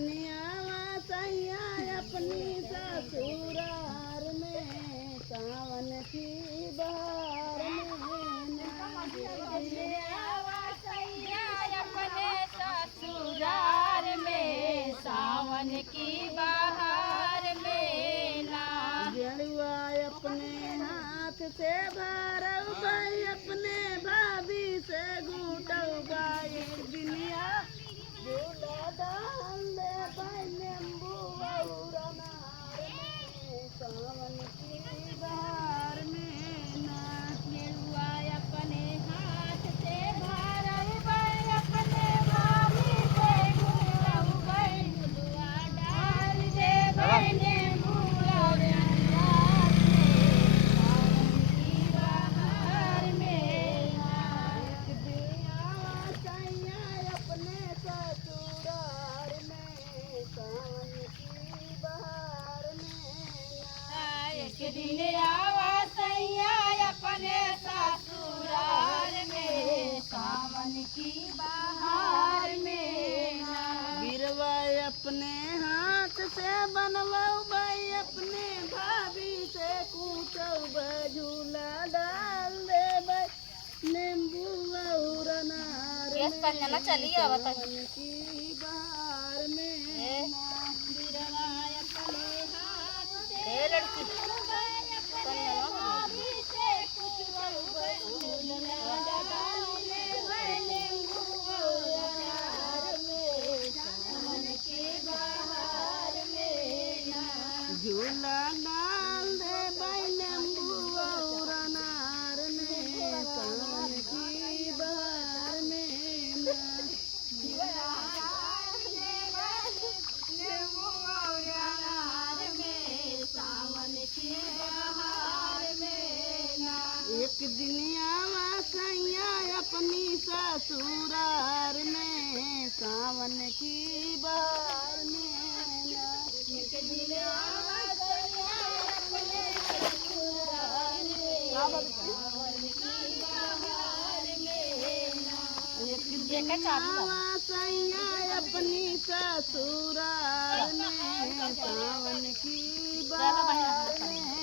दुनिया सैया अपनी ससुराल में सावन की बहार में अपने ससुराल में सावन की बहार में ना गेरुआ अपने हाथ से भरऊ भाई अपने भाभी से घूटऊ भाई दुनिया झूला डाल दे भाई नींबू और अनार में सावन की बहार में ना गेरुआ अपने हाथ से भरऊ भाई अपने भाभी से घूटऊ भाई झुलुआ डाल दे भाई नींबू और अनार में सावन की बहार में ना एक दिया सैया अपने ससुराल में सावन की बहार में ना एक दिन आवा सैया अपने ससुराल में सावन की बहार में ना गिरवा अपने हाथ से बनवाऊ भाई अपने भाभी से कूटऊ झूला डाल दे भाई नींबू और अनार यस में कन्या ना चली आवत है। सावन की बहार में ना बिरवा अपने हाथ से ए लड़की कन्या भाभी से झूला डाल ले भाई नींबू और अनार में सावन की बहार में ना झूला डाल दे भाई नींबू और अनार में सावन की बहार में ना एक दिन आवा सैया अपनी ससुराल में सावन की बहार में ना एक दिन आवा सैया अपनी ससुराल में सावन की बहार में